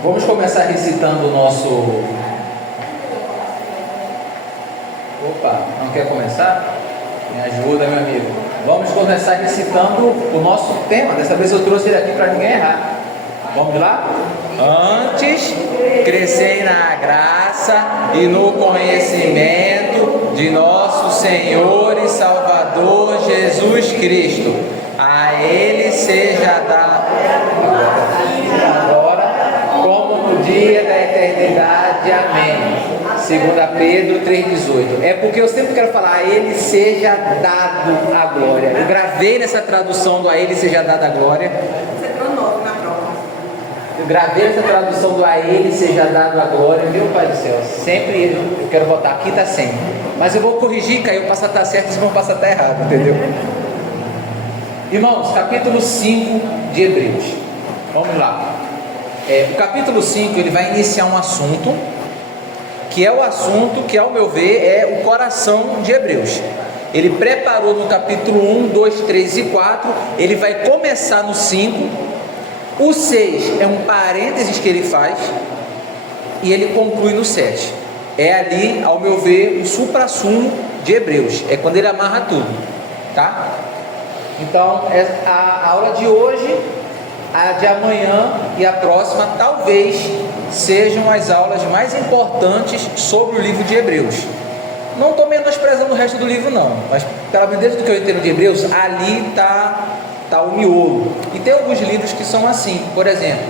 Vamos começar recitando o nosso... Opa, não quer começar? Me ajuda, meu amigo. Vamos começar recitando o nosso tema. Dessa vez eu trouxe ele aqui para ninguém errar. Vamos lá? Antes, crescei na graça e no conhecimento de nosso Senhor e Salvador Jesus Cristo. A Ele seja dado agora, como no dia da eternidade. Amém. 2 Pedro 3,18. É porque eu sempre quero falar, a Ele seja dado a glória. Eu gravei nessa tradução do a Ele seja dado a glória. Eu gravei essa tradução do a Ele seja dado a glória. Meu Pai do céu, sempre eu quero botar, aqui está sem. Mas eu vou corrigir, Caio, passa a estar certo, se não passa a estar errado, entendeu? Irmãos, capítulo 5 de Hebreus. Vamos lá. O capítulo 5 ele vai iniciar um assunto, que é o assunto que, ao meu ver, é o coração de Hebreus. Ele preparou no capítulo 1, 2, 3 e 4. Ele vai começar no 5. O 6 é um parênteses que ele faz e ele conclui no 7. É ali, ao meu ver, o suprassumo de Hebreus. É quando ele amarra tudo, tá? Então, a aula de hoje, a de amanhã e a próxima talvez sejam as aulas mais importantes sobre o livro de Hebreus. Não estou menosprezando o resto do livro não, mas pelo menos dentro do que eu entendo de Hebreus, ali está o miolo. E tem alguns livros que são assim, por exemplo,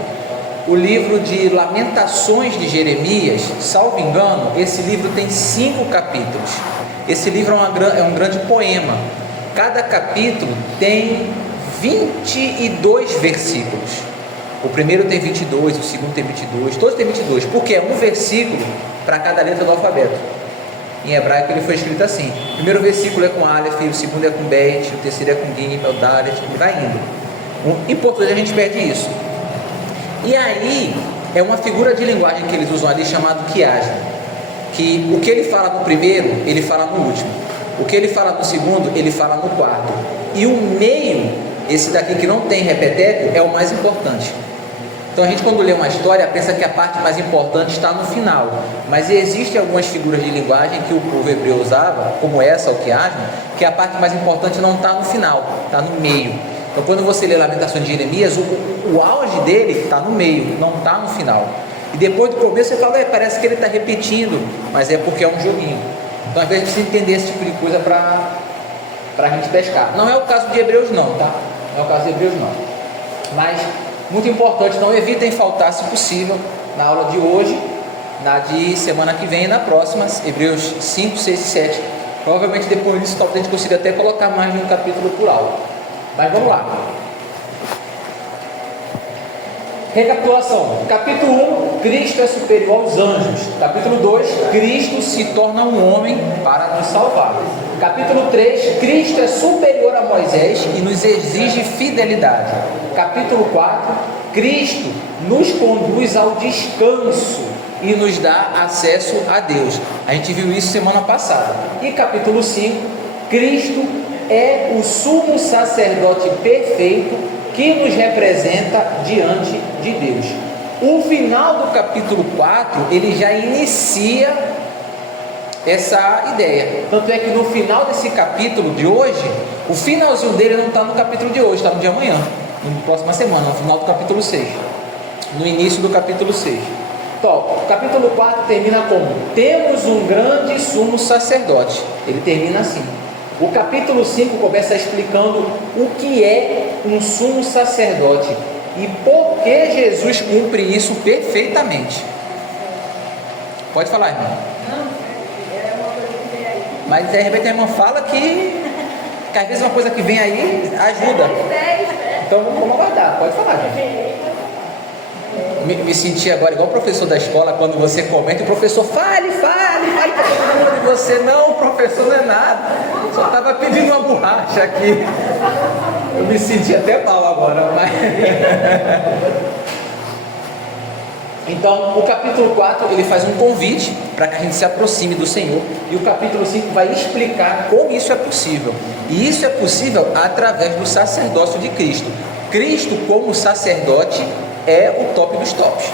o livro de Lamentações de Jeremias, salvo engano, esse livro tem 5 capítulos. Esse livro é um grande poema. Cada capítulo tem 22 versículos. O primeiro tem 22, o segundo tem 22, todos têm 22, porque é um versículo para cada letra do alfabeto. Em hebraico ele foi escrito assim: o primeiro versículo é com Aleph, o segundo é com Bet, o terceiro é com Gimel, o Dalet, e vai indo. Em português a gente perde isso. E aí é uma figura de linguagem que eles usam ali chamado quiasmo, que o que ele fala no primeiro, ele fala no último. O que ele fala no segundo, ele fala no quarto. E o meio, esse daqui que não tem repetério, é o mais importante. Então a gente, quando lê uma história, pensa que a parte mais importante está no final. Mas existem algumas figuras de linguagem que o povo hebreu usava, como essa, o quiasmo, que a parte mais importante não está no final, está no meio. Então quando você lê Lamentações de Jeremias, o auge dele está no meio, não está no final. E depois do começo você fala, parece que ele está repetindo, mas é porque é um joguinho. Então às vezes precisa entender esse tipo de coisa para a gente pescar. Não é o caso de Hebreus não, tá? Não é o caso de Hebreus não. Mas muito importante, não evitem faltar se possível na aula de hoje, na de semana que vem e na próxima, Hebreus 5, 6 e 7. Provavelmente depois disso talvez a gente consiga até colocar mais de um capítulo por aula. Mas vamos lá. Recapitulação. Capítulo 1, Cristo é superior aos anjos. Capítulo 2, Cristo se torna um homem para nos salvar. Capítulo 3, Cristo é superior a Moisés e nos exige fidelidade. Capítulo 4, Cristo nos conduz ao descanso e nos dá acesso a Deus. A gente viu isso semana passada. E capítulo 5, Cristo é o sumo sacerdote perfeito que nos representa diante de Deus. O final do capítulo 4, ele já inicia essa ideia. Tanto é que no final desse capítulo de hoje, o finalzinho dele não está no capítulo de hoje, está no de amanhã, na próxima semana, no final do capítulo 6, no início do capítulo 6. Então, o capítulo 4 termina como? Temos um grande sumo sacerdote. Ele termina assim. O capítulo 5 começa explicando o que é um sumo sacerdote e por que Jesus cumpre isso perfeitamente. Pode falar, irmão. Mas de repente a irmã fala que às vezes uma coisa que vem aí ajuda. Então vamos aguardar, pode falar, gente. Me senti agora igual o professor da escola, quando você comenta e o professor fale para todo mundo, e você, não, o professor não é nada, só estava pedindo uma borracha aqui. Eu me senti até mal agora, mas... Então, o capítulo 4, ele faz um convite para que a gente se aproxime do Senhor, e o capítulo 5 vai explicar como isso é possível. E isso é possível através do sacerdócio de Cristo. Cristo como sacerdote é o top dos tops.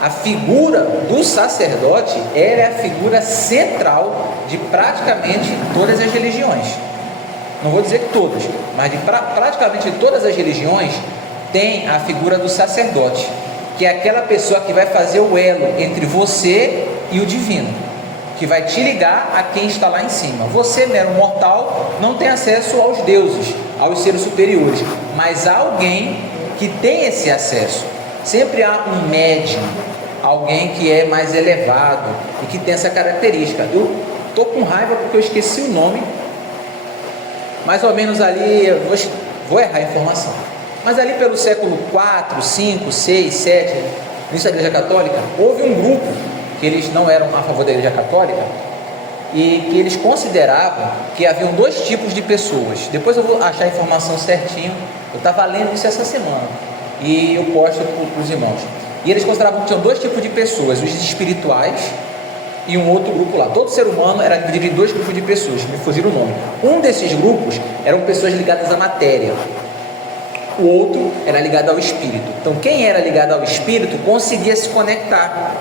A figura do sacerdote era a figura central de praticamente todas as religiões. Não vou dizer que todas, mas de praticamente todas as religiões tem a figura do sacerdote, que é aquela pessoa que vai fazer o elo entre você e o divino, que vai te ligar a quem está lá em cima. Você, mero mortal, não tem acesso aos deuses, aos seres superiores, mas há alguém que tem esse acesso. Sempre há um médium, alguém que é mais elevado e que tem essa característica. Eu estou com raiva porque eu esqueci o nome, mais ou menos ali, vou errar a informação, mas ali pelo século 4, 5, 6, 7, início da Igreja Católica, houve um grupo que eles não eram a favor da Igreja Católica e que eles consideravam que haviam dois tipos de pessoas. Depois eu vou achar a informação certinho, eu estava lendo isso essa semana e eu posto para os irmãos. E eles consideravam que tinham dois tipos de pessoas, os espirituais e um outro grupo lá. Todo ser humano era dividido em dois grupos de pessoas, me fugiram o nome. Um desses grupos eram pessoas ligadas à matéria, o outro era ligado ao espírito. Então quem era ligado ao espírito conseguia se conectar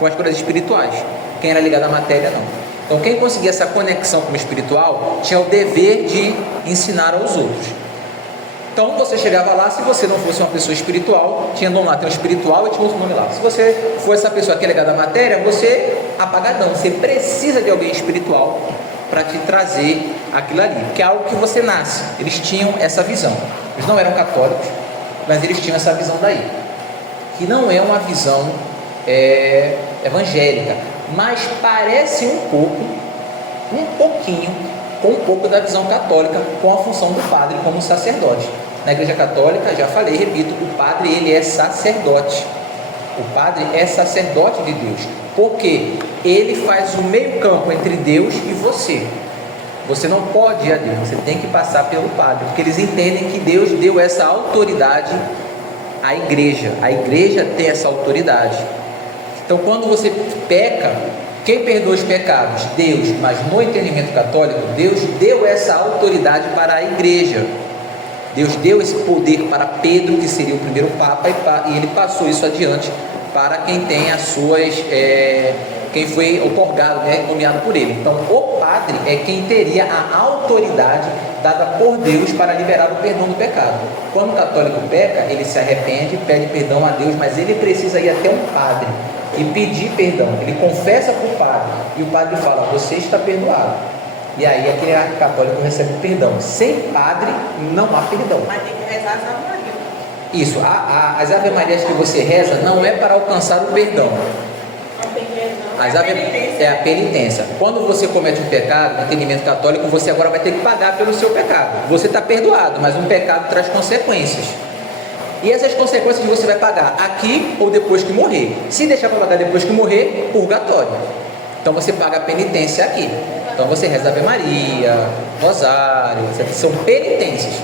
com as coisas espirituais, quem era ligado à matéria não. Então quem conseguia essa conexão com o espiritual tinha o dever de ensinar aos outros. Então você chegava lá, se você não fosse uma pessoa espiritual, tinha nome lá, tem um espiritual e tinha outro nome lá. Se você for essa pessoa que é ligada à matéria, você apagadão, você precisa de alguém espiritual para te trazer aquilo ali, que é algo que você nasce. Eles tinham essa visão, eles não eram católicos, mas eles tinham essa visão daí, que não é uma visão evangélica, mas parece um pouquinho com um pouco da visão católica, com a função do padre como sacerdote. Na Igreja Católica, já falei, repito, o padre ele é sacerdote. O padre é sacerdote de Deus, porque ele faz o meio campo entre Deus e você. Você não pode ir a Deus, você tem que passar pelo padre, porque eles entendem que Deus deu essa autoridade à igreja. A igreja tem essa autoridade. Então quando você peca, quem perdoa os pecados? Deus. Mas no entendimento católico, Deus deu essa autoridade para a igreja. Deus deu esse poder para Pedro, que seria o primeiro papa, e ele passou isso adiante para quem tem as suas, quem foi outorgado, nomeado por ele. Então o padre é quem teria a autoridade dada por Deus para liberar o perdão do pecado. Quando o católico peca, ele se arrepende, pede perdão a Deus, mas ele precisa ir até um padre e pedir perdão. Ele confessa para o padre e o padre fala: você está perdoado. E aí aquele católico recebe perdão. Sem padre não há perdão. Mas tem que rezar as Ave Maria. Isso, as Ave Marias que você reza não é para alcançar o perdão. É a penitência. Quando você comete um pecado, no entendimento católico, você agora vai ter que pagar pelo seu pecado. Você está perdoado, mas um pecado traz consequências. E essas consequências você vai pagar aqui ou depois que morrer. Se deixar para pagar depois que morrer, purgatório. Então você paga a penitência aqui. Então você reza Ave Maria, Rosário, são penitências.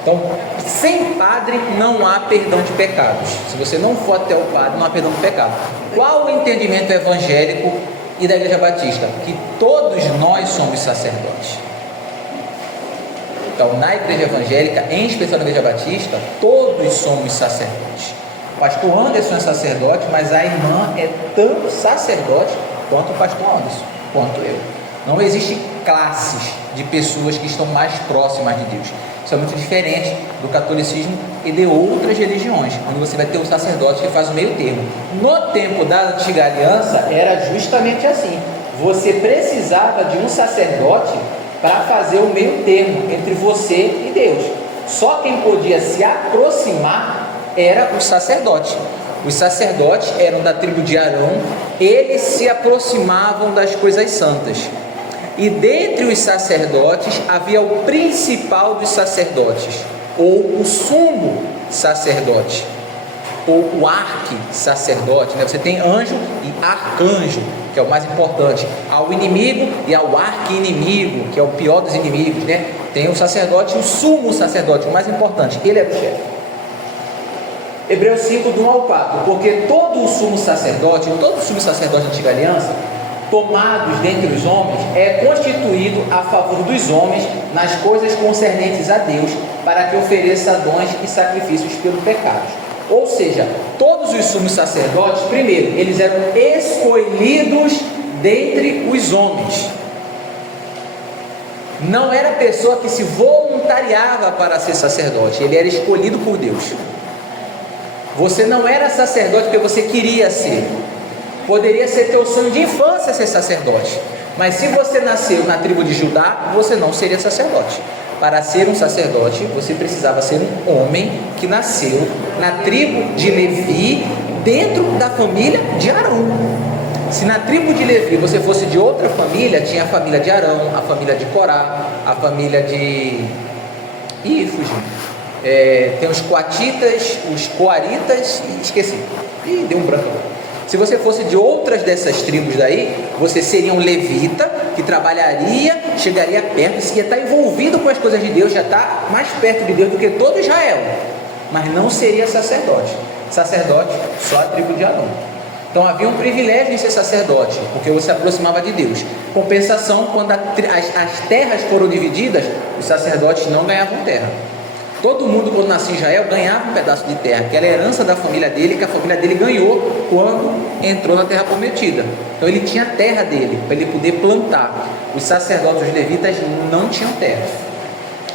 Então, sem padre não há perdão de pecados. Se você não for até o padre, não há perdão de pecado. Qual o entendimento evangélico e da Igreja Batista? Que todos nós somos sacerdotes. Então, na Igreja Evangélica, em especial na Igreja Batista, todos somos sacerdotes. O pastor Anderson é sacerdote, mas a irmã é tanto sacerdote quanto o pastor Anderson, quanto eu. Não existe classes de pessoas que estão mais próximas de Deus. Isso é muito diferente do catolicismo e de outras religiões, onde você vai ter um sacerdote que faz o meio termo. No tempo da antiga aliança, era justamente assim. Você precisava de um sacerdote para fazer o meio termo entre você e Deus. Só quem podia se aproximar era o sacerdote. Os sacerdotes eram da tribo de Arão, eles se aproximavam das coisas santas. E dentre os sacerdotes havia o principal dos sacerdotes, ou o sumo sacerdote, ou o arqui-sacerdote, Você tem anjo e arcanjo, que é o mais importante, ao inimigo e ao arqui-inimigo, que é o pior dos inimigos, Tem o sacerdote e o sumo sacerdote, o mais importante, ele é o chefe. Hebreus 5, do 1 ao 4, porque todo o sumo sacerdote da antiga aliança, tomados dentre os homens, é constituído a favor dos homens nas coisas concernentes a Deus, para que ofereça dons e sacrifícios pelo pecado. Ou seja, todos os sumos sacerdotes, primeiro, eles eram escolhidos dentre os homens. Não era pessoa que se voluntariava para ser sacerdote, ele era escolhido por Deus. Você não era sacerdote porque você queria ser. Poderia ser teu sonho de infância ser sacerdote, mas se você nasceu na tribo de Judá, você não seria sacerdote. Para ser um sacerdote, você precisava ser um homem que nasceu na tribo de Levi, dentro da família de Arão. Se na tribo de Levi você fosse de outra família, tinha a família de Arão, a família de Corá, a família de... tem os coatitas, os coaritas, esqueci. Deu um branco. Se você fosse de outras dessas tribos daí, você seria um levita que trabalharia, chegaria perto, ia estar envolvido com as coisas de Deus, já está mais perto de Deus do que todo Israel, mas não seria sacerdote. Sacerdote, só a tribo de Arão. Então havia um privilégio em ser sacerdote, porque você se aproximava de Deus. Compensação, quando as terras foram divididas, os sacerdotes não ganhavam terra. Todo mundo, quando nascia em Israel, ganhava um pedaço de terra, que era a herança da família dele, que a família dele ganhou quando entrou na terra prometida. Então ele tinha a terra dele, para ele poder plantar. Os sacerdotes, os levitas, não tinham terra.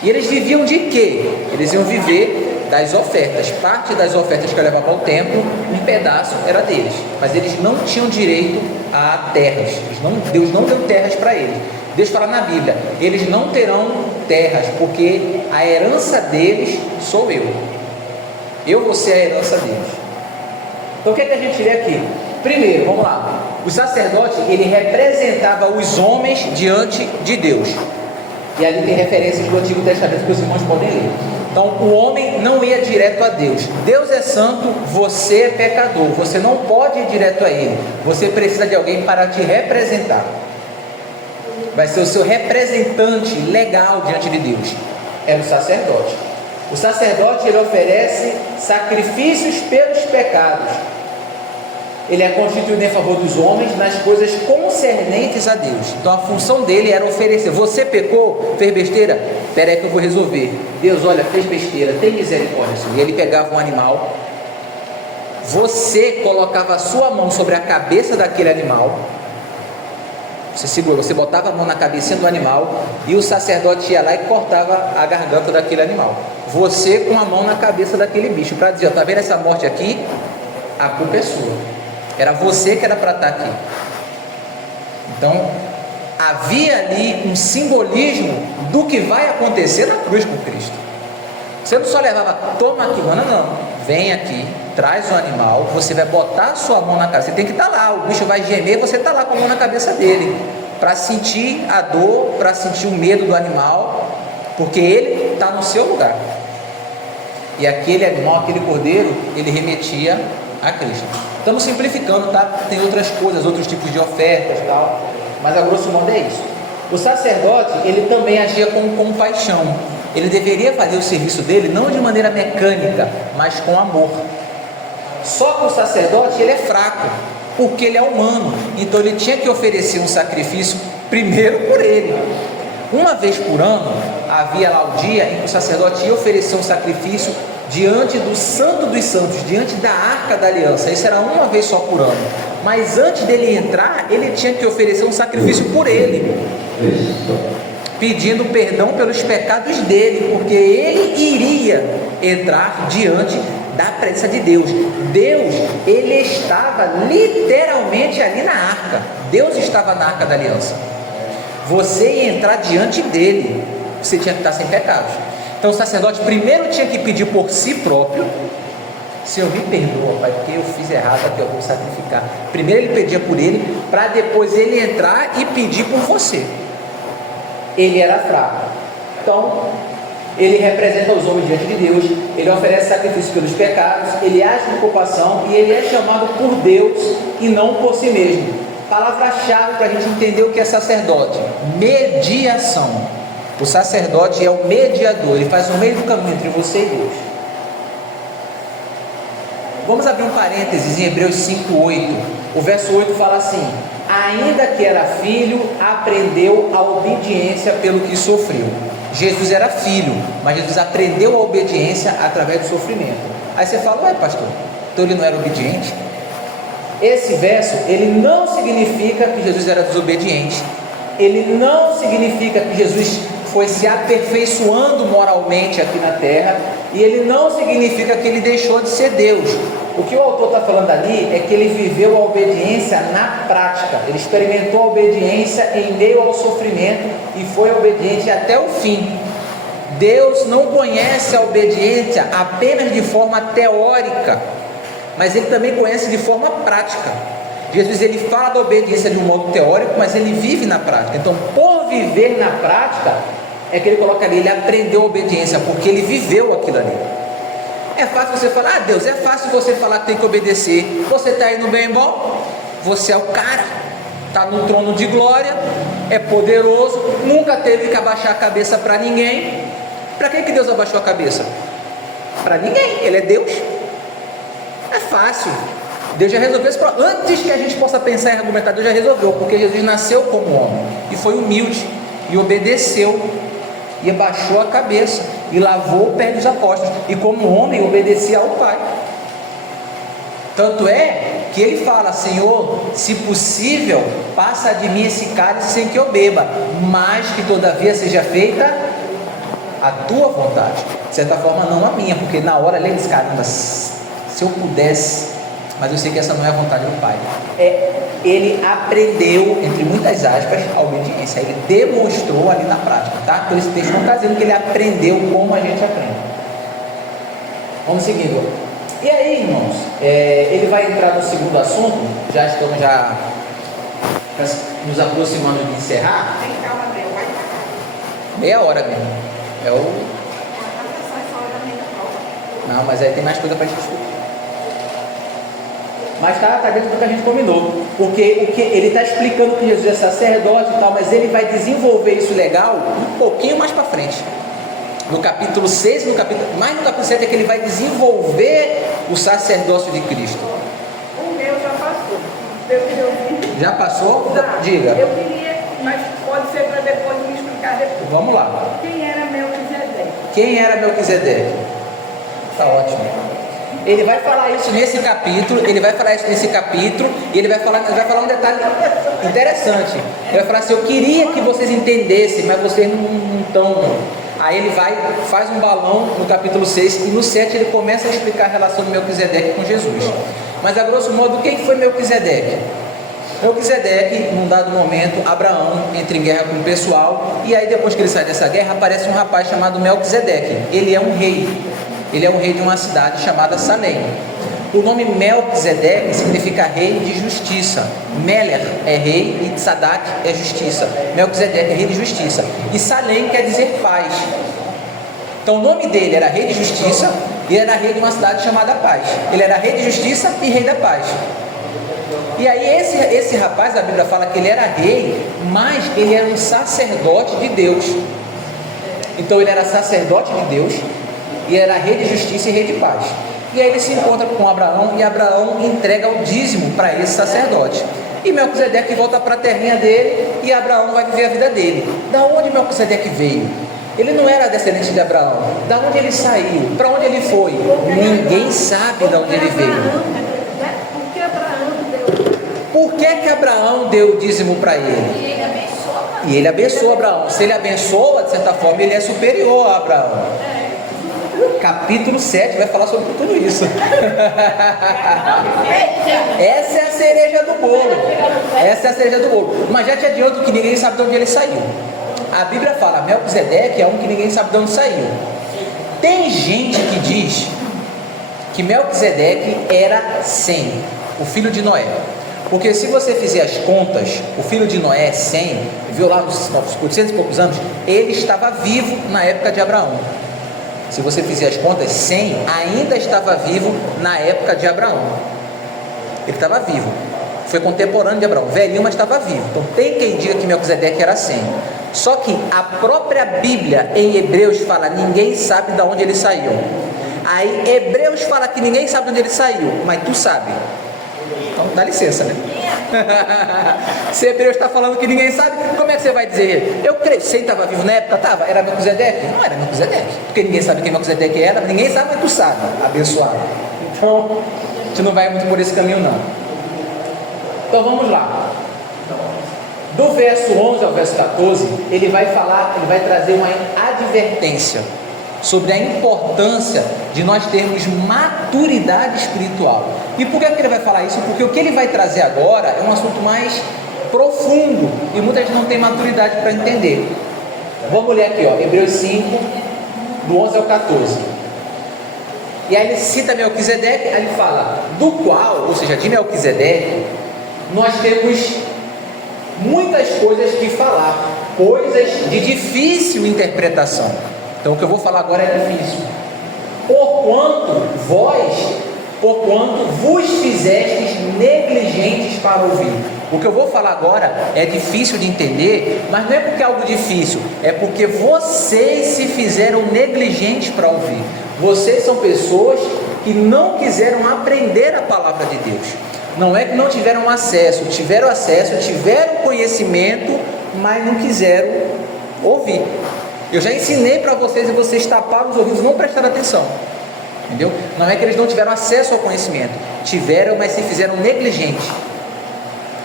E eles viviam de quê? Eles iam viver das ofertas. Parte das ofertas que eu levava ao templo, um pedaço era deles. Mas eles não tinham direito a terras. Deus não deu terras para eles. Deus fala na Bíblia, eles não terão terras, porque a herança deles sou eu. Eu vou ser a herança deles. Então o que é que a gente lê aqui? Primeiro, vamos lá. O sacerdote, ele representava os homens diante de Deus. E ali tem referências do Antigo Testamento que os irmãos podem ler. Então o homem não ia direto a Deus. Deus é santo, você é pecador. Você não pode ir direto a Ele. Você precisa de alguém para te representar. Vai ser o seu representante legal diante de Deus. Era o sacerdote. O sacerdote, ele oferece sacrifícios pelos pecados. Ele é constituído em favor dos homens nas coisas concernentes a Deus. Então a função dele era oferecer. Você pecou, fez besteira? Espera aí que eu vou resolver. Deus, olha, fez besteira, tem misericórdia. E ele pegava um animal. Você colocava a sua mão sobre a cabeça daquele animal. Você botava a mão na cabeça do animal e o sacerdote ia lá e cortava a garganta daquele animal. Você com a mão na cabeça daquele bicho, para dizer, está vendo essa morte aqui? A culpa é sua. Era você que era para estar aqui. Então, havia ali um simbolismo do que vai acontecer na cruz com Cristo. Você não só levava, toma aqui, mano, não. Vem aqui, traz o animal, você vai botar a sua mão na cabeça. Você tem que estar lá, o bicho vai gemer, você está lá com a mão na cabeça dele, para sentir a dor, para sentir o medo do animal, porque ele está no seu lugar. E aquele animal, aquele cordeiro, ele remetia a Cristo. Estamos simplificando, tá? Tem outras coisas, outros tipos de ofertas e tal, mas a grosso modo é isso. O sacerdote, ele também agia com compaixão. Ele deveria fazer o serviço dele não de maneira mecânica, mas com amor. Só que o sacerdote, ele é fraco, porque ele é humano. Então ele tinha que oferecer um sacrifício primeiro por ele. Uma vez por ano, havia lá o dia em que o sacerdote ia oferecer um sacrifício diante do Santo dos Santos, diante da Arca da Aliança. Isso era uma vez só por ano. Mas antes dele entrar, ele tinha que oferecer um sacrifício por ele, pedindo perdão pelos pecados dele, porque ele iria entrar diante da presença de Deus. Deus, ele estava literalmente ali na arca. Deus estava na Arca da Aliança. Você ia entrar diante dele, você tinha que estar sem pecados. Então o sacerdote primeiro tinha que pedir por si próprio: Senhor, me perdoa, Pai, porque eu fiz errado aqui, eu vou sacrificar. Primeiro ele pedia por ele, para depois ele entrar e pedir por você. Ele era fraco. Então ele representa os homens diante de Deus, ele oferece sacrifício pelos pecados, ele age com compaixão e ele é chamado por Deus e não por si mesmo. Palavra-chave para a gente entender o que é sacerdote: mediação. O sacerdote é o mediador, ele faz o meio do caminho entre você e Deus. Vamos abrir um parênteses em Hebreus 5:8. O verso 8 fala assim: ainda que era filho, aprendeu a obediência pelo que sofreu. Jesus era filho, mas Jesus aprendeu a obediência através do sofrimento. Aí você fala, ué pastor, então ele não era obediente? Esse verso, ele não significa que Jesus era desobediente, ele não significa que Jesus foi se aperfeiçoando moralmente aqui na terra, e ele não significa que ele deixou de ser Deus. O que o autor está falando ali é que ele viveu a obediência na prática, ele experimentou a obediência em meio ao sofrimento e foi obediente até o fim. Deus não conhece a obediência apenas de forma teórica, mas ele também conhece de forma prática. Jesus, ele fala da obediência de um modo teórico, mas ele vive na prática. Então, por viver na prática, é que ele coloca ali, ele aprendeu a obediência, porque ele viveu aquilo ali. É fácil você falar, Deus, é fácil você falar que tem que obedecer. Você está indo bem bom? Você é o cara, está no trono de glória, é poderoso, nunca teve que abaixar a cabeça para ninguém. Para que Deus abaixou a cabeça? Para ninguém, ele é Deus. É fácil. Deus já resolveu esse problema. Antes que a gente possa pensar em argumentar, Deus já resolveu, porque Jesus nasceu como homem e foi humilde e obedeceu e abaixou a cabeça e lavou o pé dos apóstolos, e como homem obedecia ao Pai. Tanto é que ele fala, Senhor, se possível, passa de mim esse cálice sem que eu beba, mas que todavia seja feita a tua vontade, de certa forma não a minha, porque na hora ele diz, caramba, se eu pudesse, mas eu sei que essa não é a vontade do Pai. Ele aprendeu, entre muitas aspas, a obediência, ele demonstrou ali na prática, tá? Então esse texto não está dizendo que ele aprendeu como a gente aprende. Vamos seguindo. E aí, irmãos, ele vai entrar no segundo assunto, já estamos nos aproximando de encerrar. Tem calma, Bel, vai parar. Meia hora mesmo. Não, mas aí tem mais coisa para a gente discutir. Mas está dentro do que a gente combinou, porque o que ele está explicando que Jesus é sacerdote e tal, mas ele vai desenvolver isso legal um pouquinho mais para frente, no capítulo 6, no capítulo 7 é que ele vai desenvolver o sacerdócio de Cristo. O meu já passou. Eu queria ouvir. Já passou? Já. Diga. Eu queria, mas pode ser para depois me explicar depois. Vamos lá. Quem era Melquisedeque? Quem era Melquisedeque? Está ótimo. Ele vai falar isso nesse capítulo, e ele vai falar um detalhe interessante. Ele vai falar assim, eu queria que vocês entendessem, mas vocês não estão. Aí ele faz um balão no capítulo 6, e no 7 ele começa a explicar a relação do Melquisedeque com Jesus. Mas a grosso modo, quem foi Melquisedeque? Melquisedeque, num dado momento, Abraão entra em guerra com o pessoal, e aí depois que ele sai dessa guerra, aparece um rapaz chamado Melquisedeque. Ele é um rei. Ele é um rei de uma cidade chamada Salém. O nome Melquisedeque significa rei de justiça. Meler é rei e Tzadak é justiça. Melquisedeque é rei de justiça. E Salém quer dizer paz. Então o nome dele era rei de justiça e era rei de uma cidade chamada Paz. Ele era rei de justiça e rei da paz. E aí esse rapaz, a Bíblia fala que ele era rei, mas ele era um sacerdote de Deus. Então ele era sacerdote de Deus e era rei de justiça e rei de paz. E aí ele se encontra com Abraão, e Abraão entrega o dízimo para esse sacerdote. E Melquisedeque volta para a terrinha dele, e Abraão vai viver a vida dele. Da onde Melquisedeque veio? Ele não era descendente de Abraão. Da onde ele saiu? Para onde ele foi? Ninguém sabe de onde ele veio. Por que Abraão deu o dízimo para ele? E ele abençoou Abraão. Se ele abençoa, de certa forma, ele é superior a Abraão. Capítulo 7 vai falar sobre tudo isso. Essa é a cereja do bolo. Essa é a cereja do bolo. Mas já te adianto que ninguém sabe de onde ele saiu. A Bíblia fala, Melquisedeque é um que ninguém sabe de onde saiu. Tem gente que diz que Melquisedeque era Sem, o filho de Noé. Porque se você fizer as contas, o filho de Noé, Sem, viu lá nos 800 e poucos anos, ele estava vivo na época de Abraão. Se você fizer as contas, Sem ainda estava vivo na época de Abraão. Ele estava vivo. Foi contemporâneo de Abraão. Velhinho, mas estava vivo. Então tem quem diga que Melquisedeque era Sem. Só que a própria Bíblia em Hebreus fala, ninguém sabe de onde ele saiu. Aí Hebreus fala que ninguém sabe de onde ele saiu, mas tu sabe. Então dá licença, né? Se Hebreus está falando que ninguém sabe, como é que você vai dizer? Eu creio, você estava vivo na época? Estava, era Melquisedeque? Não era Melquisedeque, porque ninguém sabe quem Melquisedeque era, ninguém sabe, mas tu sabe, abençoado. Então, a gente não vai muito por esse caminho não. Então vamos lá. Do verso 11 ao verso 14, ele vai trazer uma advertência sobre a importância de nós termos maturidade espiritual. E por que ele vai falar isso? Porque o que ele vai trazer agora é um assunto mais profundo e muita gente não tem maturidade para entender. Vamos ler aqui, Hebreus 5, do 11 ao 14. E aí ele cita Melquisedeque, aí ele fala, do qual, ou seja, de Melquisedeque, nós temos muitas coisas que falar, coisas de difícil interpretação. Então o que eu vou falar agora é difícil. Porquanto vos fizestes negligentes para ouvir. O que eu vou falar agora é difícil de entender, mas não é porque é algo difícil, é porque vocês se fizeram negligentes para ouvir. Vocês são pessoas que não quiseram aprender a palavra de Deus. Não é que não tiveram acesso, tiveram conhecimento, mas não quiseram ouvir. Eu já ensinei para vocês e vocês taparam os ouvidos, não prestaram atenção. Entendeu? Não é que eles não tiveram acesso ao conhecimento, tiveram, mas se fizeram negligentes.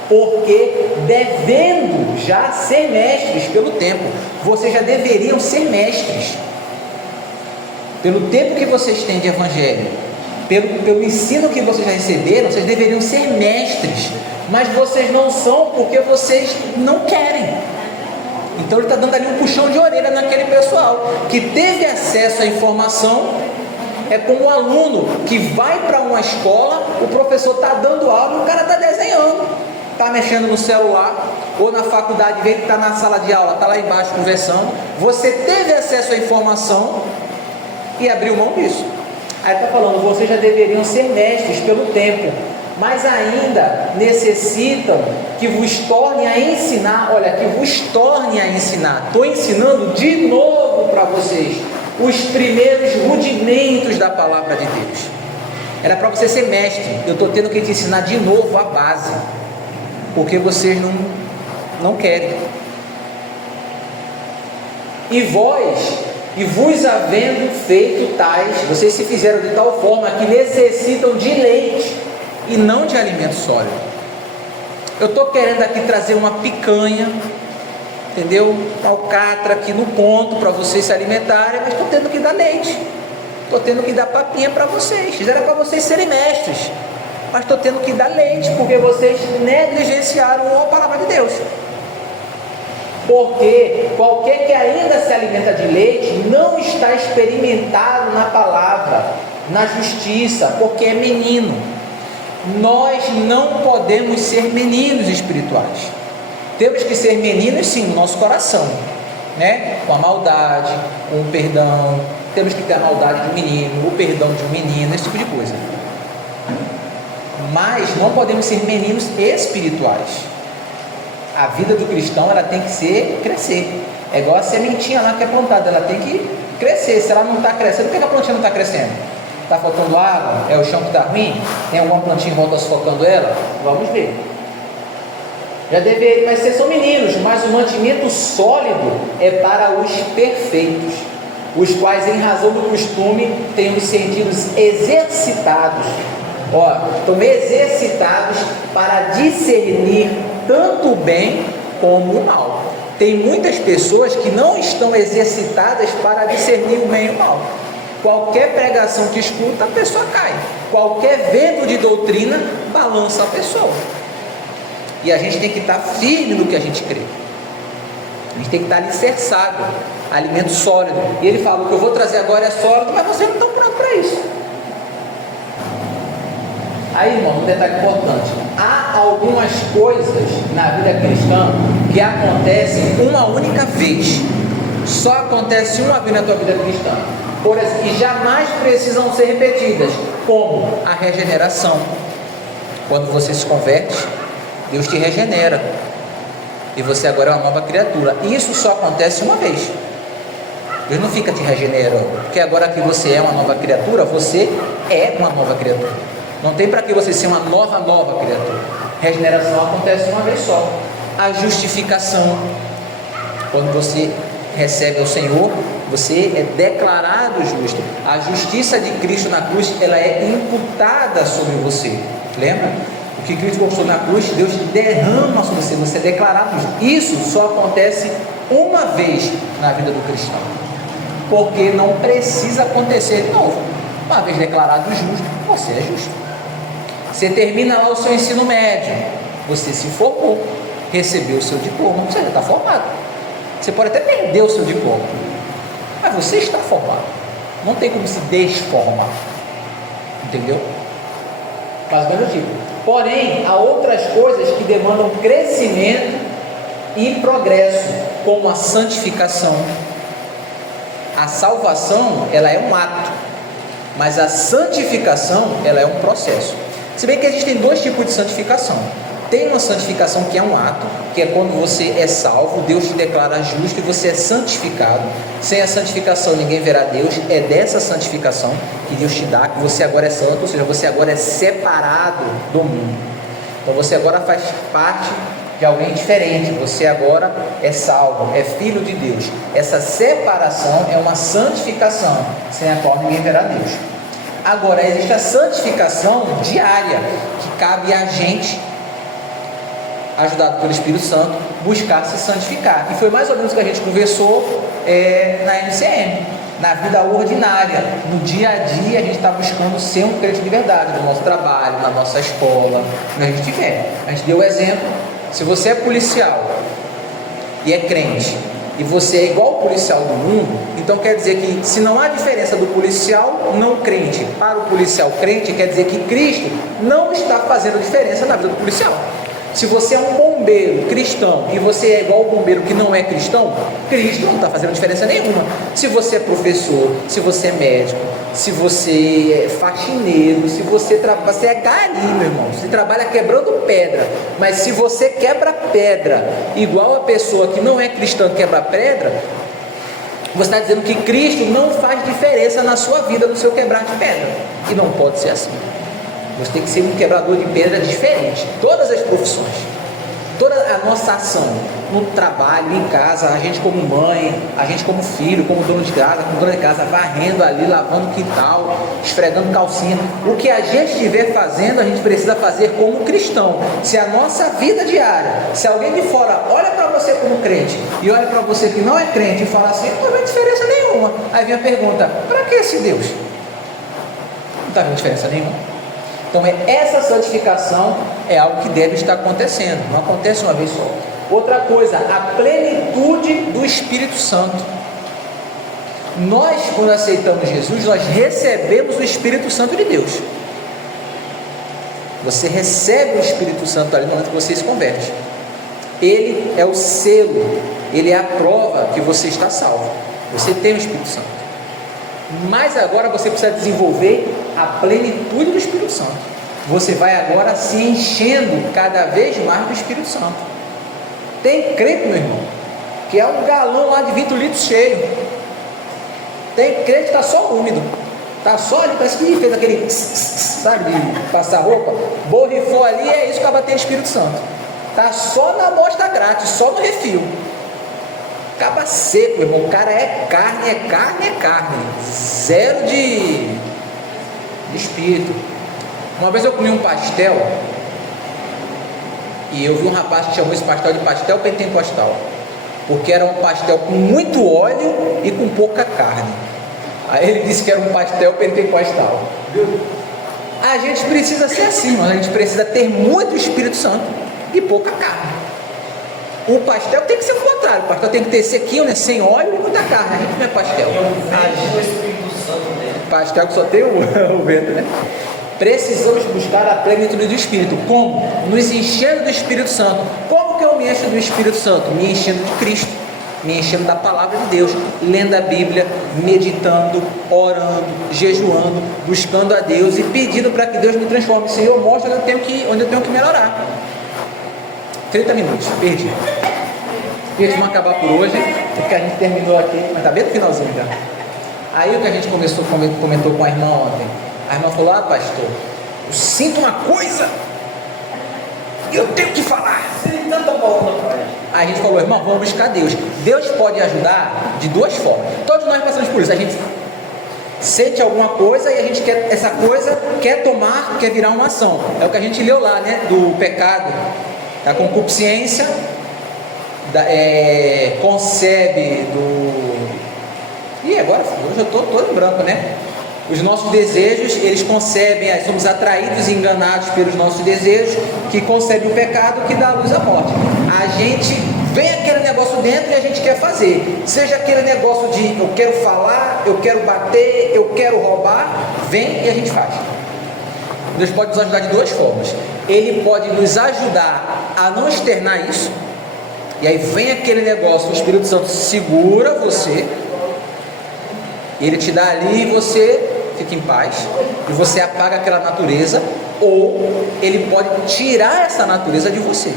Porque devendo já ser mestres pelo tempo, vocês já deveriam ser mestres. Pelo tempo que vocês têm de evangelho, pelo ensino que vocês já receberam, vocês deveriam ser mestres, mas vocês não são porque vocês não querem. Então ele está dando ali um puxão de orelha naquele pessoal que teve acesso à informação. É como um aluno que vai para uma escola, o professor está dando aula e o cara está desenhando, está mexendo no celular, ou na faculdade, vem que está na sala de aula, está lá embaixo conversando. Você teve acesso à informação e abriu mão disso. Aí está falando, vocês já deveriam ser mestres pelo tempo, mas ainda necessitam que vos torne a ensinar. Olha, que vos torne a ensinar. Estou ensinando de novo para vocês os primeiros rudimentos da palavra de Deus. Era para você ser mestre, eu estou tendo que te ensinar de novo a base, porque vocês não querem. E vos havendo feito tais, vocês se fizeram de tal forma que necessitam de leite e não de alimento sólido. Eu estou querendo aqui trazer uma picanha, entendeu? Uma alcatra aqui no ponto para vocês se alimentarem, mas estou tendo que dar leite, estou tendo que dar papinha para vocês. Era para vocês serem mestres, mas estou tendo que dar leite porque vocês negligenciaram a palavra de Deus. Porque qualquer que ainda se alimenta de leite não está experimentado na palavra, na justiça, porque é menino. Nós não podemos ser meninos espirituais. Temos que ser meninos sim no nosso coração, né? Com a maldade, com o perdão. Temos que ter a maldade de um menino, o perdão de um menino, esse tipo de coisa. Mas não podemos ser meninos espirituais. A vida do cristão, ela tem que crescer. É igual a sementinha lá que é plantada, ela tem que crescer. Se ela não está crescendo, por que a plantinha não está crescendo? Está faltando água? É o chão que está ruim? Tem alguma plantinha em volta sufocando ela? Vamos ver. Mas vocês são meninos, mas o mantimento sólido é para os perfeitos, os quais em razão do costume têm os sentidos exercitados. Estão exercitados para discernir tanto o bem como o mal. Tem muitas pessoas que não estão exercitadas para discernir o bem e o mal. Qualquer pregação que escuta, a pessoa cai. Qualquer vento de doutrina balança a pessoa. E a gente tem que estar firme no que a gente crê. A gente tem que estar alicerçado, alimento sólido. E ele fala, o que eu vou trazer agora é sólido, mas vocês não estão prontos para isso. Aí, irmão, um detalhe importante. Há algumas coisas na vida cristã que acontecem uma única vez. Só acontece uma vez na tua vida cristã. Por exemplo, e jamais precisam ser repetidas. Como a regeneração. Quando você se converte, Deus te regenera. E você agora é uma nova criatura. E isso só acontece uma vez. Deus não fica te regenerando. Porque agora que você é uma nova criatura, você é uma nova criatura. Não tem para que você ser uma nova criatura. Regeneração acontece uma vez só. A justificação, quando você recebe o Senhor, você é declarado justo. A justiça de Cristo na cruz, ela é imputada sobre você. Lembra? O que Cristo conquistou na cruz, Deus derrama sobre você. Você é declarado justo. Isso só acontece uma vez na vida do cristão, porque não precisa acontecer de novo. Uma vez declarado justo, você é justo. Você termina lá o seu ensino médio, você se formou, recebeu o seu diploma, você já está formado. Você pode até perder o seu diploma, mas você está formado. Não tem como se desformar. Entendeu? Faz bem o tipo. Porém, há outras coisas que demandam crescimento e progresso, como a santificação. A salvação, ela é um ato, mas a santificação, ela é um processo. Se bem que existem dois tipos de santificação. Tem uma santificação que é um ato, que é quando você é salvo, Deus te declara justo e você é santificado. Sem a santificação ninguém verá Deus. É dessa santificação que Deus te dá, que você agora é santo, ou seja, você agora é separado do mundo. Então você agora faz parte de alguém diferente, você agora é salvo, é filho de Deus. Essa separação é uma santificação, sem a qual ninguém verá Deus. Agora existe a santificação diária, que cabe a gente, ajudado pelo Espírito Santo, buscar se santificar. E foi mais ou menos o que a gente conversou na MCM, na vida ordinária, no dia a dia. A gente está buscando ser um crente de verdade, no nosso trabalho, na nossa escola, onde a gente estiver. A gente deu o exemplo. Se você é policial e é crente, e você é igual ao policial do mundo, então quer dizer que se não há diferença do policial não crente para o policial crente, quer dizer que Cristo não está fazendo diferença na vida do policial. Se você é um bombeiro cristão e você é igual ao bombeiro que não é cristão, Cristo não está fazendo diferença nenhuma. Se você é professor, se você é médico, se você é faxineiro, se você é gari, meu irmão, você trabalha quebrando pedra, mas se você quebra pedra igual a pessoa que não é cristã quebra pedra, você está dizendo que Cristo não faz diferença na sua vida, no seu quebrar de pedra. E não pode ser assim. Você tem que ser um quebrador de pedra diferente. Todas as profissões, toda a nossa ação, no trabalho, em casa, a gente como mãe, a gente como filho, como dono de casa, como dona de casa, varrendo ali, lavando o quintal, esfregando calcinha. O que a gente estiver fazendo, a gente precisa fazer como cristão. Se a nossa vida diária, se alguém de fora olha para você como crente e olha para você que não é crente e fala assim, não tem diferença nenhuma. Aí vem a pergunta, para que esse Deus? Não está vendo diferença nenhuma. Então essa santificação é algo que deve estar acontecendo, não acontece uma vez só. Outra coisa, a plenitude do Espírito Santo. Nós, quando aceitamos Jesus, nós recebemos o Espírito Santo de Deus. Você recebe o Espírito Santo ali no momento que você se converte. Ele é o selo, ele é a prova que você está salvo. Você tem o Espírito Santo. Mas agora você precisa desenvolver a plenitude do Espírito Santo. Você vai agora se enchendo cada vez mais do Espírito Santo. Tem crente, meu irmão, que é um galão lá de 20 litros cheio. Tem crente que está só úmido, está só ali, parece que fez aquele sabe, de passar roupa, borrifou ali, é isso que vai ter Espírito Santo. Está só na amostra grátis, só no refil. Acaba seco, meu irmão. O cara é carne, é carne, é carne. Zero de espírito. Uma vez eu comi um pastel e eu vi um rapaz que chamou esse pastel de pastel pentecostal, porque era um pastel com muito óleo e com pouca carne. Aí ele disse que era um pastel pentecostal. A gente precisa ser assim, mas a gente precisa ter muito Espírito Santo e pouca carne. O pastel tem que ser o contrário. O pastel tem que ter sequinho, né? Sem óleo e muita carne. A gente não é pastel. Pastel que só tem o vento, né? Precisamos buscar a plenitude do Espírito. Como? Nos enchendo do Espírito Santo. Como que eu me encho do Espírito Santo? Me enchendo de Cristo, me enchendo da palavra de Deus, lendo a Bíblia, meditando, orando, jejuando, buscando a Deus e pedindo para que Deus me transforme. Senhor, mostra onde eu tenho que melhorar. 30 minutos, perdi. E eles vão acabar por hoje, porque a gente terminou aqui, mas está bem no finalzinho já. Aí o que a gente comentou com a irmã ontem, a irmã falou, pastor, Eu sinto uma coisa e eu tenho que falar. Aí a gente falou, irmão, vamos buscar Deus. Deus pode ajudar de duas formas. Todos nós passamos por isso. A gente sente alguma coisa e a gente quer, essa coisa quer tomar, quer virar uma ação. É o que a gente leu lá, né? Do pecado, da concupiscência, concebe do... E agora, hoje eu estou todo em branco, né? Os nossos desejos, eles concebem, somos atraídos e enganados pelos nossos desejos, que concebem o pecado, que dá luz à morte. A gente vem aquele negócio dentro e a gente quer fazer, seja aquele negócio de eu quero falar, eu quero bater, eu quero roubar, vem e a gente faz. Deus pode nos ajudar de duas formas. Ele pode nos ajudar a não externar isso, e aí vem aquele negócio, o Espírito Santo segura você, ele te dá ali e você fica em paz, e você apaga aquela natureza, ou ele pode tirar essa natureza de você.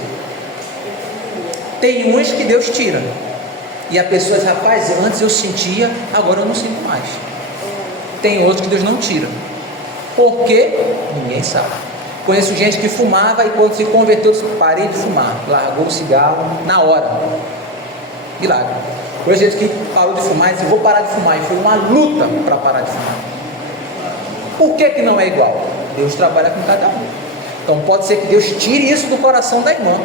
Tem uns que Deus tira, e a pessoa diz, rapaz, antes eu sentia, agora eu não sinto mais. Tem outros que Deus não tira. Por quê? Ninguém sabe. Conheço gente que fumava e quando se converteu, disse, parei de fumar, largou o cigarro na hora. Milagre. Conheço gente que parou de fumar e disse, vou parar de fumar, e foi uma luta para parar de fumar. Por que não é igual? Deus trabalha com cada um. Então pode ser que Deus tire isso do coração da irmã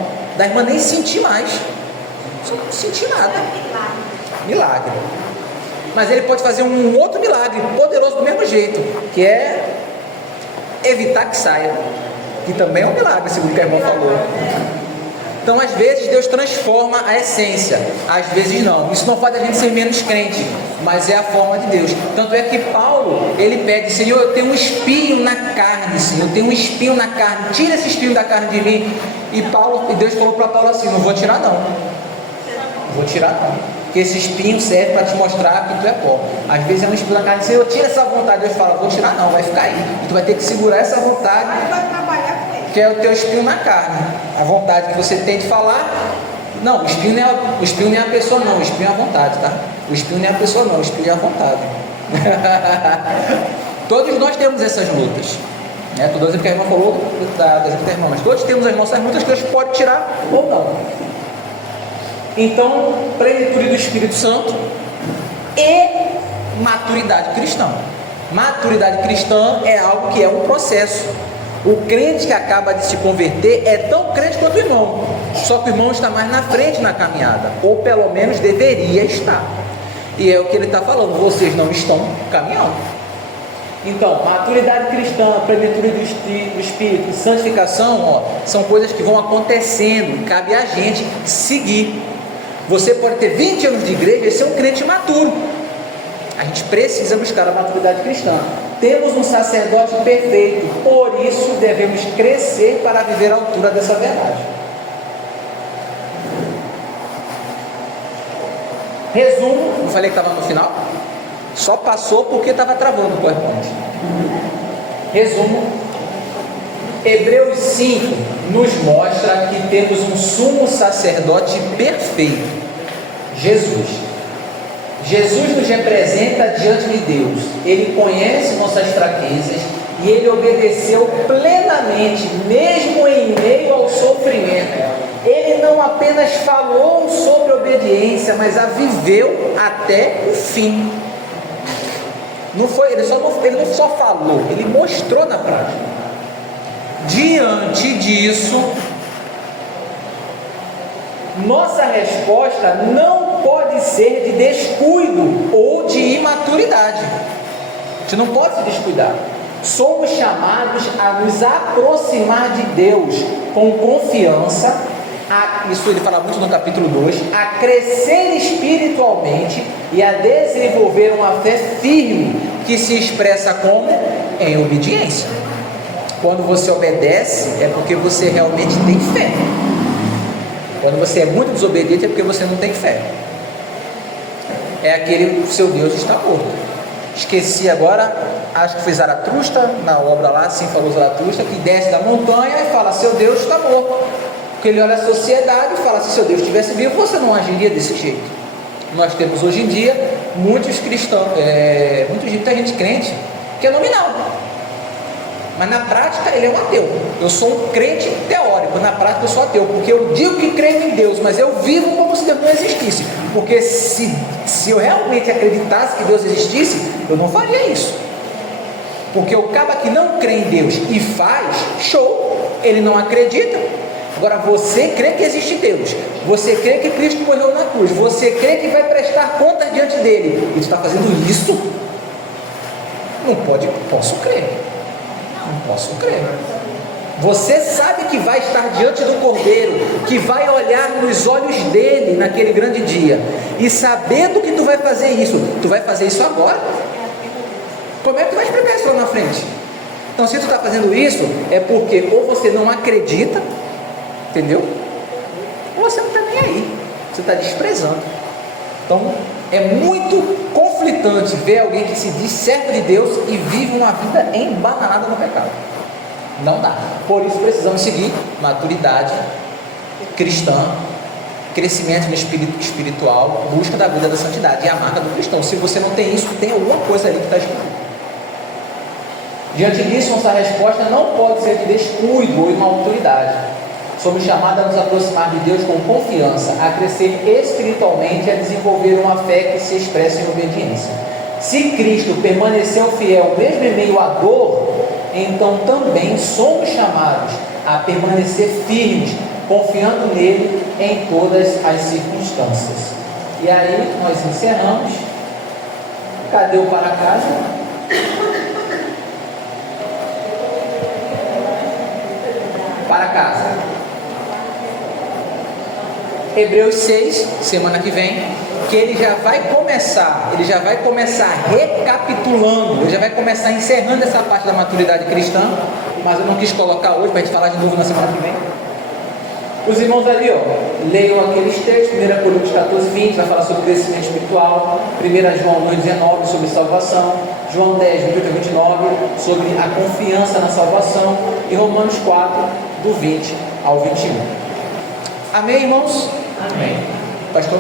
nem sentir mais, só não sentir nada. Milagre. Mas ele pode fazer um outro milagre poderoso do mesmo jeito, que é evitar que saia, que também é um milagre, segundo o que a irmã falou. Então às vezes Deus transforma a essência, às vezes não. Isso não faz a gente ser menos crente, mas é a forma de Deus. Tanto é que Paulo, ele pede, Senhor, eu tenho um espinho na carne, Senhor, eu tenho um espinho na carne, tira esse espinho da carne de mim. E Deus falou para Paulo assim, não vou tirar não, porque esse espinho serve para te mostrar que tu é pó. Às vezes é um espinho na carne, Senhor, tira essa vontade. Deus fala, vou tirar não, vai ficar aí, e tu vai ter que segurar essa vontade, vai trabalhar com ele, que é o teu espinho na carne, a vontade que você tem de falar. Não, o espinho não é a pessoa não, o espinho é a vontade, tá? O espinho não é a pessoa não, o espinho é a vontade. Todos nós temos essas lutas, né? Estou dizendo que a irmã falou das irmãs, mas todos temos as nossas lutas que Deus pode tirar ou não. Então, plenitude do Espírito Santo e maturidade cristã. Maturidade cristã é algo que é um processo. O crente que acaba de se converter é tão crente quanto o irmão, só que o irmão está mais na frente na caminhada, ou pelo menos deveria estar. E é o que ele está falando, vocês não estão caminhando. Então, maturidade cristã, plenitude do Espírito, santificação, são coisas que vão acontecendo e cabe a gente seguir. Você pode ter 20 anos de igreja e ser um crente maturo. A gente precisa buscar a maturidade cristã. Temos um sacerdote perfeito, por isso devemos crescer para viver à altura dessa verdade. Resumo, não falei que estava no final? Só passou porque estava travando o PowerPoint. Resumo, Hebreus 5 nos mostra que temos um sumo sacerdote perfeito, Jesus. Jesus nos representa diante de Deus, ele conhece nossas fraquezas e ele obedeceu plenamente, mesmo em meio ao sofrimento. Ele não apenas falou sobre obediência, mas a viveu até o fim. Ele não só falou, ele mostrou na prática. Diante disso, nossa resposta não pode ser de descuido ou de imaturidade. A gente não pode se descuidar. Somos chamados a nos aproximar de Deus com confiança, isso ele fala muito no capítulo 2, a crescer espiritualmente e a desenvolver uma fé firme, que se expressa como? Em obediência. Quando você obedece, é porque você realmente tem fé. Quando você é muito desobediente, é porque você não tem fé. É aquele, seu Deus está morto. Esqueci agora, acho que foi Zaratustra, na obra lá, assim falou Zaratustra, que desce da montanha e fala, seu Deus está morto. Porque ele olha a sociedade e fala, se seu Deus estivesse vivo, você não agiria desse jeito. Nós temos hoje em dia muitos cristãos, muita gente crente, que é nominal. mas na prática ele é um ateu. Eu sou um crente teórico, na prática eu sou ateu, porque eu digo que creio em Deus, mas eu vivo como se Deus não existisse. Porque se eu realmente acreditasse que Deus existisse, eu não faria isso. Porque o cara que não crê em Deus e faz, show, ele não acredita. Agora você crê que existe Deus, você crê que Cristo morreu na cruz, você crê que vai prestar contas diante dele, e tu está fazendo isso? Não pode, posso crer. Não posso crer. Você sabe que vai estar diante do Cordeiro, que vai olhar nos olhos dele naquele grande dia, e sabendo que tu vai fazer isso agora? Como é que tu vai explicar isso lá na frente? Então, se tu está fazendo isso, é porque ou você não acredita, entendeu? Ou você não está nem aí, você está desprezando. Então, é muito conflitante ver alguém que se diz certo de Deus e vive uma vida embananada no pecado. Não dá. Por isso precisamos seguir maturidade cristã, crescimento no espírito espiritual, busca da vida da santidade e a marca do cristão. Se você não tem isso, tem alguma coisa ali que está escondida. Diante disso, nossa resposta não pode ser de descuido ou imaturidade. Somos chamados a nos aproximar de Deus com confiança, a crescer espiritualmente e a desenvolver uma fé que se expressa em obediência. Se Cristo permaneceu fiel mesmo em meio à dor, então também somos chamados a permanecer firmes, confiando nele em todas as circunstâncias. E aí nós encerramos. Cadê o para casa? Para casa. Hebreus 6, semana que vem, que ele já vai começar recapitulando, ele já vai começar encerrando essa parte da maturidade cristã, mas eu não quis colocar hoje para a gente falar de novo na semana que vem. Os irmãos ali, leiam aqueles textos, 1 Coríntios 14, 20, vai falar sobre crescimento espiritual, 1 João 2, 19, sobre salvação, João 10, 28 a 29, sobre a confiança na salvação, e Romanos 4, do 20 ao 21. Amém, irmãos? Amém. Pastor?